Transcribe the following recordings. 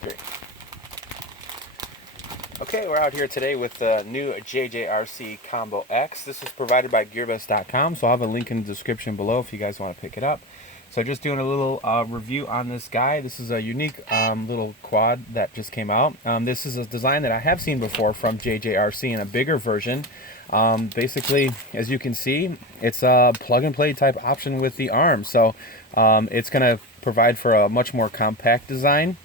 Great. Okay, we're out here today with the new Jjrc Combo X. This is provided by Gearbest.com, so I'll have a link in the description below if you guys want to pick it up. So just doing a little review on this guy. This is a unique little quad that just came out. This is a design that I have seen before from Jjrc in a bigger version. Basically, as you can see, it's a plug-and-play type option with the arm. So it's going to provide for a much more compact design.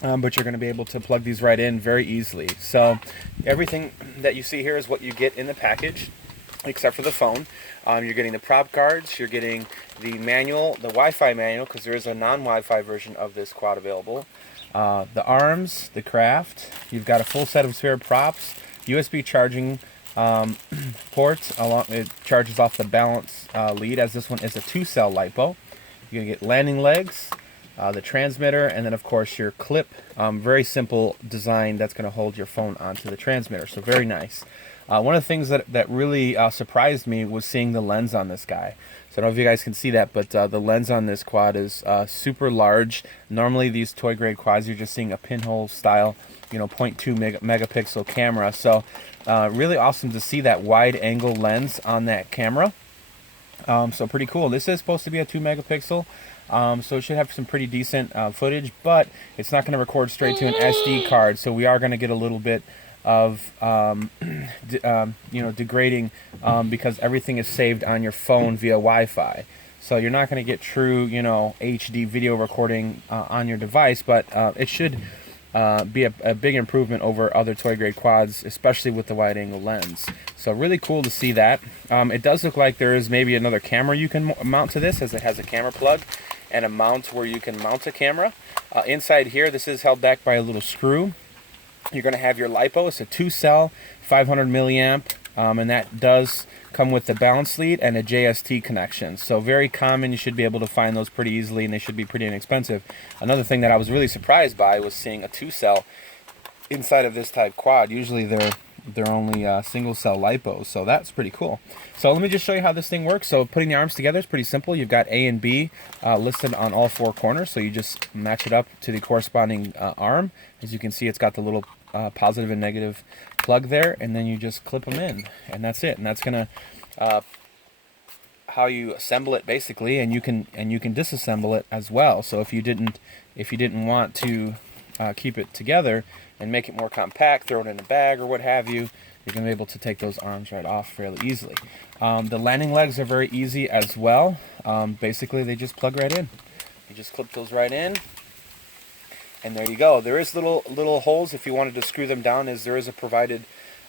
But you're going to be able to plug these right in very easily. So everything that you see here is what you get in the package, except for the phone. You're getting the prop guards, you're getting the manual, the Wi-Fi manual, because there is a non-Wi-Fi version of this quad available. The arms, the craft, you've got a full set of spare props, USB charging ports, it charges off the balance lead, as this one is a 2-cell LiPo. You're going to get landing legs, the transmitter, and then of course your clip. Very simple design that's going to hold your phone onto the transmitter, so very nice. One of the things that really surprised me was seeing the lens on this guy. So I don't know if you guys can see that, but the lens on this quad is super large. Normally these toy grade quads, you're just seeing a pinhole style, 0.2 megapixel camera. So really awesome to see that wide angle lens on that camera. So pretty cool. This is supposed to be a 2 megapixel. So it should have some pretty decent footage, but it's not going to record straight to an SD card, so we are going to get a little bit of degrading because everything is saved on your phone via Wi-Fi. So you're not going to get true HD video recording on your device, but it should be a big improvement over other toy grade quads, especially with the wide angle lens. So really cool to see that. It does look like there is maybe another camera you can mount to this, as it has a camera plug and a mount where you can mount a camera. Inside here, this is held back by a little screw. You're going to have your LiPo. It's a 2-cell, 500 milliamp, and that does come with the balance lead and a JST connection. So very common. You should be able to find those pretty easily, and they should be pretty inexpensive. Another thing that I was really surprised by was seeing a 2-cell inside of this type quad. Usually they're only single-cell LiPos, so that's pretty cool. So let me just show you how this thing works. So putting the arms together is pretty simple. You've got A and B listed on all 4 corners, so you just match it up to the corresponding arm. As you can see, it's got the little positive and negative plug there, and then you just clip them in, and that's it. And that's gonna how you assemble it basically, and you can disassemble it as well. So if you didn't want to keep it together and make it more compact, throw it in a bag or what have you, you're going to be able to take those arms right off fairly easily. The landing legs are very easy as well. Basically, they just plug right in. You just clip those right in, and there you go. There is little holes if you wanted to screw them down, as there is a provided,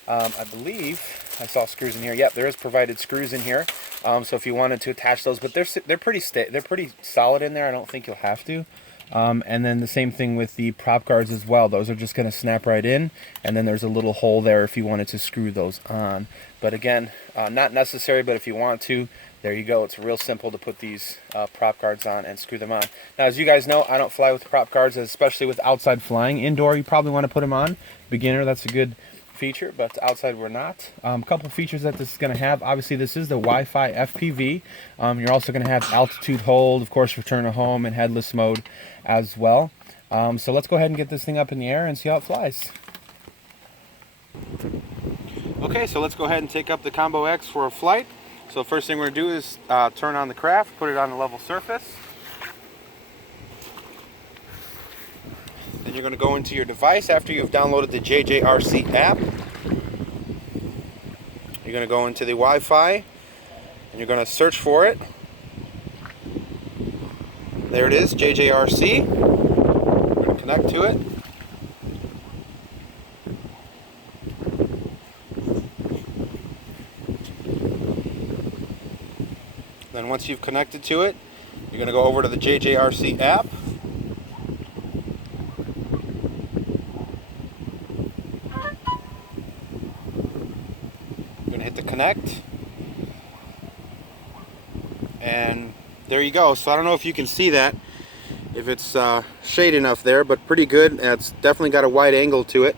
I believe, I saw screws in here. Yep, there is provided screws in here. So if you wanted to attach those, but they're pretty solid in there. I don't think you'll have to. And then the same thing with the prop guards as well. Those are just going to snap right in, and then there's a little hole there if you wanted to screw those on. But again, not necessary, but if you want to, there you go. It's real simple to put these prop guards on and screw them on. Now, as you guys know, I don't fly with prop guards, especially with outside flying. Indoor, you probably want to put them on. Beginner, that's a good feature, but outside we're not. A couple features that this is going to have. Obviously, this is the Wi-Fi FPV. You're also going to have altitude hold, of course, return to home, and headless mode as well. So let's go ahead and get this thing up in the air and see how it flies. Okay, so let's go ahead and take up the Combo X for a flight. So first thing we're going to do is turn on the craft, put it on a level surface. Then you're going to go into your device after you've downloaded the Jjrc app. You're going to go into the Wi-Fi, and you're going to search for it. There it is, Jjrc. We're going to connect to it. Then once you've connected to it, you're going to go over to the Jjrc app. You're going to hit the connect. And there you go. So I don't know if you can see that, if it's shade enough there, but pretty good. It's definitely got a wide angle to it.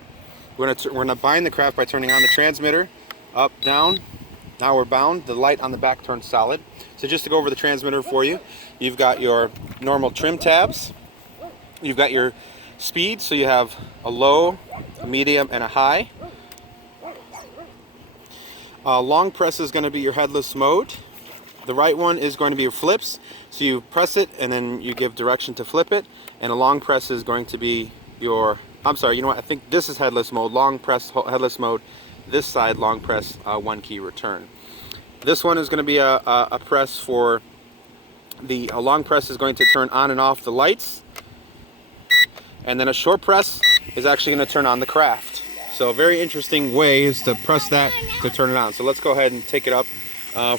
We're going to bind the craft by turning on the transmitter, up, down. Now we're bound. The light on the back turns solid. So just to go over the transmitter for you, you've got your normal trim tabs. You've got your speeds. So you have a low, a medium, and a high. Long press is going to be your headless mode. The right one is going to be your flips. So you press it and then you give direction to flip it. And a long press is going to be your, I'm sorry, you know what, I think this is headless mode. Long press, headless mode. This side, long press, one key return. This one is going to be a press for the, a long press is going to turn on and off the lights. And then a short press is actually going to turn on the craft. So a very interesting way is to press that to turn it on. So let's go ahead and take it up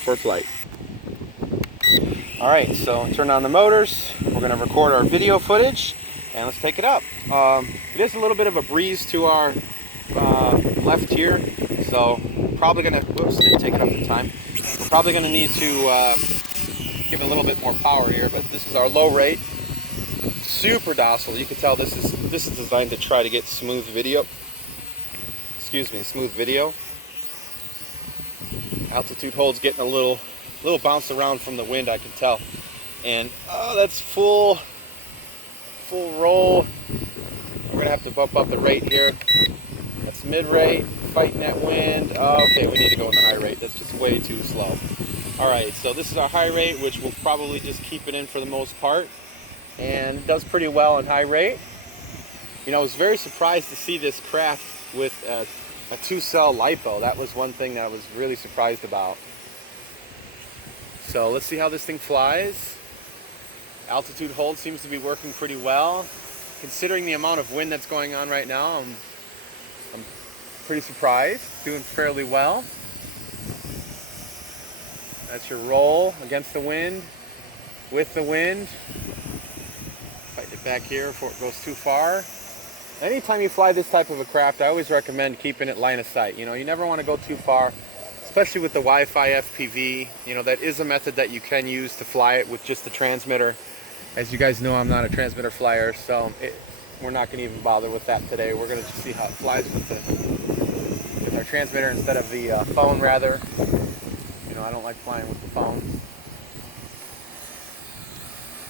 for flight. Alright, so turn on the motors. We're going to record our video footage and let's take it up. It is a little bit of a breeze to our left here, so probably going to, whoops, didn't take it up in time. We're probably going to need to give it a little bit more power here, but this is our low rate. Super docile. You can tell this is designed to try to get smooth video. Excuse me, smooth video. Altitude hold's getting a little bounce around from the wind, I can tell. And oh, that's full roll. We're gonna have to bump up the rate here. That's mid rate, fighting that wind. Oh, okay, we need to go in the high rate. That's just way too slow. All right, so this is our high rate, which we'll probably just keep it in for the most part. And it does pretty well in high rate. You know, I was very surprised to see this craft with a 2-cell LiPo. That was one thing that I was really surprised about. So let's see how this thing flies. Altitude hold seems to be working pretty well. Considering the amount of wind that's going on right now, I'm pretty surprised. Doing fairly well. That's your roll against the wind, with the wind. Fight it back here before it goes too far. Anytime you fly this type of a craft, I always recommend keeping it line of sight. You know, you never want to go too far, especially with the Wi-Fi FPV. You know, that is a method that you can use to fly it with just the transmitter. As you guys know, I'm not a transmitter flyer, so we're not going to even bother with that today. We're going to just see how it flies with our transmitter instead of the phone, rather. You know, I don't like flying with the phone.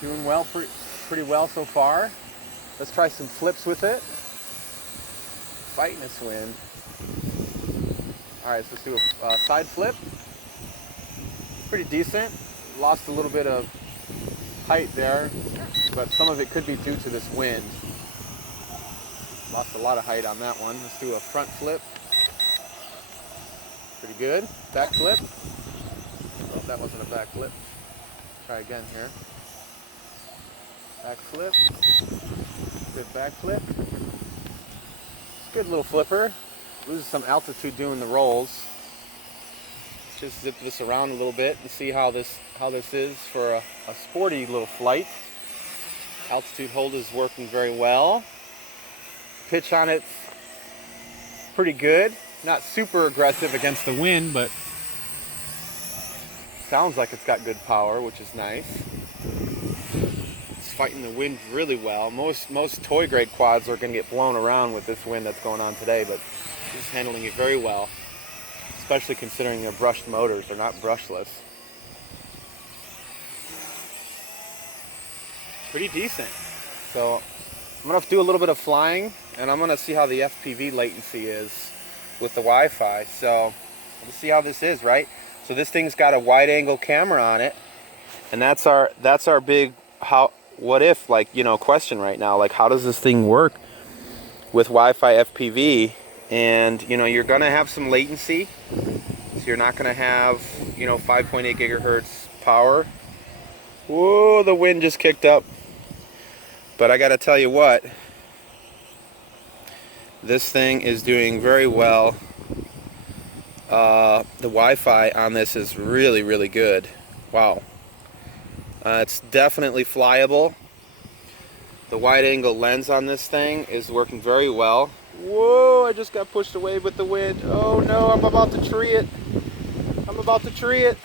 Doing well, pretty well so far. Let's try some flips with it. Fighting this wind. Alright, so let's do a side flip. Pretty decent. Lost a little bit of height there, but some of it could be due to this wind. Lost a lot of height on that one. Let's do a front flip. Pretty good. Back flip. Oh, that wasn't a back flip. Try again here. Back flip. Good back flip. It's a good little flipper. Loses some altitude doing the rolls. Let's just zip this around a little bit and see how this is for a sporty little flight. Altitude hold is working very well. Pitch on it's pretty good. Not super aggressive against the wind, but sounds like it's got good power, which is nice. It's fighting the wind really well. Most toy grade quads are going to get blown around with this wind that's going on today, but it's handling it very well, especially considering they're brushed motors. They're not brushless. Pretty decent. So I'm going to do a little bit of flying, and I'm going to see how the FPV latency is with the Wi-Fi. So let's see how this is, right? So this thing's got a wide angle camera on it, and that's our big what if, like, you know, question right now. Like, how does this thing work with Wi-Fi FPV? And you know, you're gonna have some latency, so you're not gonna have, you know, 5.8 gigahertz power. Whoa, the wind just kicked up. But I gotta tell you what, this thing is doing very well. The Wi-Fi on this is really, really good. Wow. It's definitely flyable. The wide angle lens on this thing is working very well. Whoa, I just got pushed away with the wind. Oh no, I'm about to tree it. I'm about to tree it.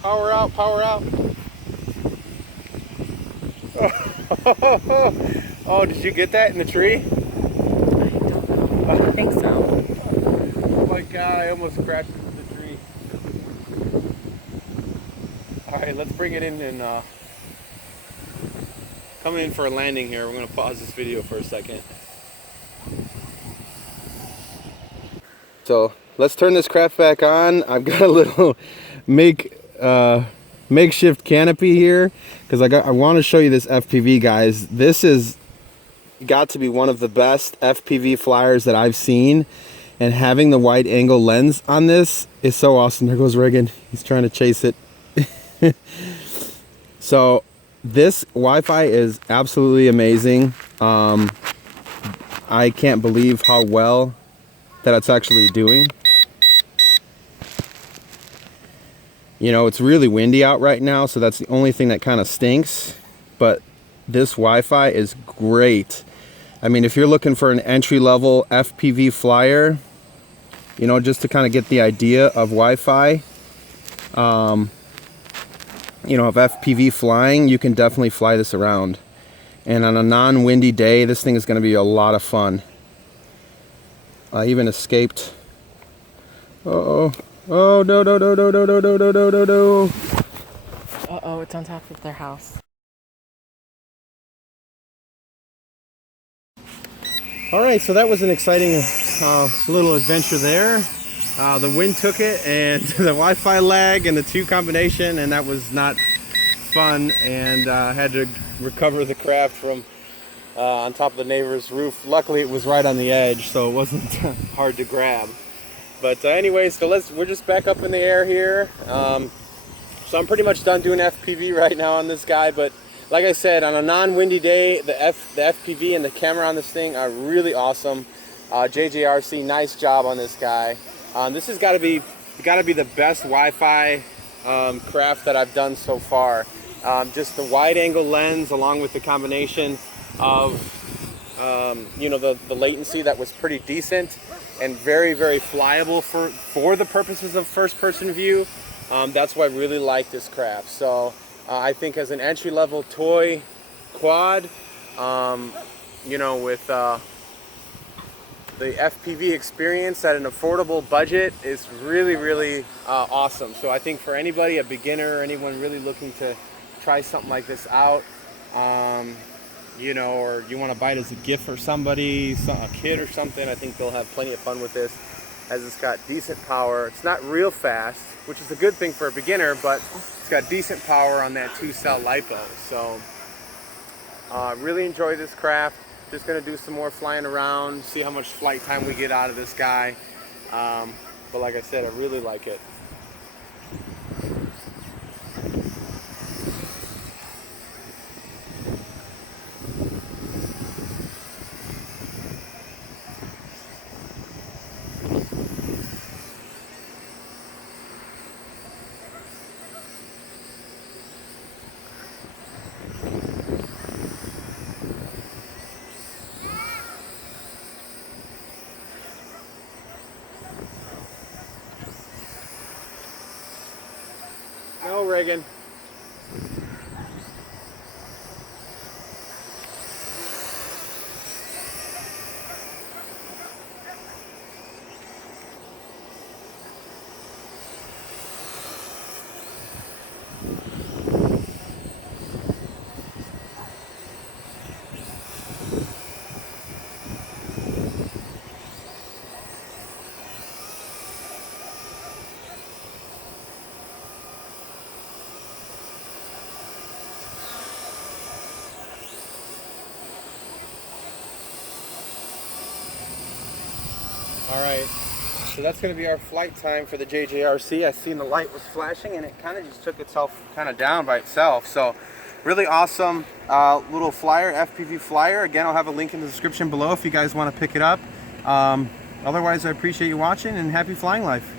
Power out, power out. Oh, did you get that in the tree? I don't think so. Oh my god, I almost crashed into the tree. Alright, let's bring it in and coming in for a landing here. We're going to pause this video for a second. So let's turn this craft back on. I've got a little makeshift canopy here because I want to show you this FPV, guys. This is got to be one of the best FPV flyers that I've seen, and having the wide angle lens on this is so awesome. There goes Reagan. He's trying to chase it. So this Wi-Fi is absolutely amazing. I can't believe how well that it's actually doing. You know, it's really windy out right now, so that's the only thing that kind of stinks, but this Wi-Fi is great. I mean, if you're looking for an entry-level FPV flyer, you know, just to kind of get the idea of Wi-Fi, you know, of FPV flying, you can definitely fly this around. And on a non-windy day, this thing is going to be a lot of fun. I even escaped. Uh-oh. Oh, no, no, no, no, no, no, no, no, no, no, no. Uh-oh, it's on top of their house. All right, so that was an exciting little adventure there. The wind took it, and the Wi-Fi lag, and the two combination, and that was not fun, and had to recover the craft from on top of the neighbor's roof. Luckily, it was right on the edge, so it wasn't hard to grab. But anyways, so we're just back up in the air here. So I'm pretty much done doing FPV right now on this guy, but like I said, on a non-windy day, the FPV and the camera on this thing are really awesome. Jjrc, nice job on this guy. This has got to be the best Wi-Fi craft that I've done so far. Just the wide-angle lens, along with the combination of you know, the latency that was pretty decent and very, very flyable for the purposes of first-person view. That's why I really like this craft. So I think as an entry-level toy quad, you know, with the FPV experience at an affordable budget is really, really awesome. So I think for anybody, a beginner, or anyone really looking to try something like this out, you know, or you want to buy it as a gift for somebody, a kid or something, I think they'll have plenty of fun with this, as it's got decent power. It's not real fast, which is a good thing for a beginner, but it's got decent power on that 2-cell LiPo. So really enjoy this craft. Just gonna do some more flying around, see how much flight time we get out of this guy. But like I said, I really like it. No, Reagan. All right, so that's going to be our flight time for the Jjrc. I seen the light was flashing, and it kind of just took itself kind of down by itself. So really awesome little flyer, FPV flyer. Again, I'll have a link in the description below if you guys want to pick it up. Otherwise, I appreciate you watching, and happy flying life.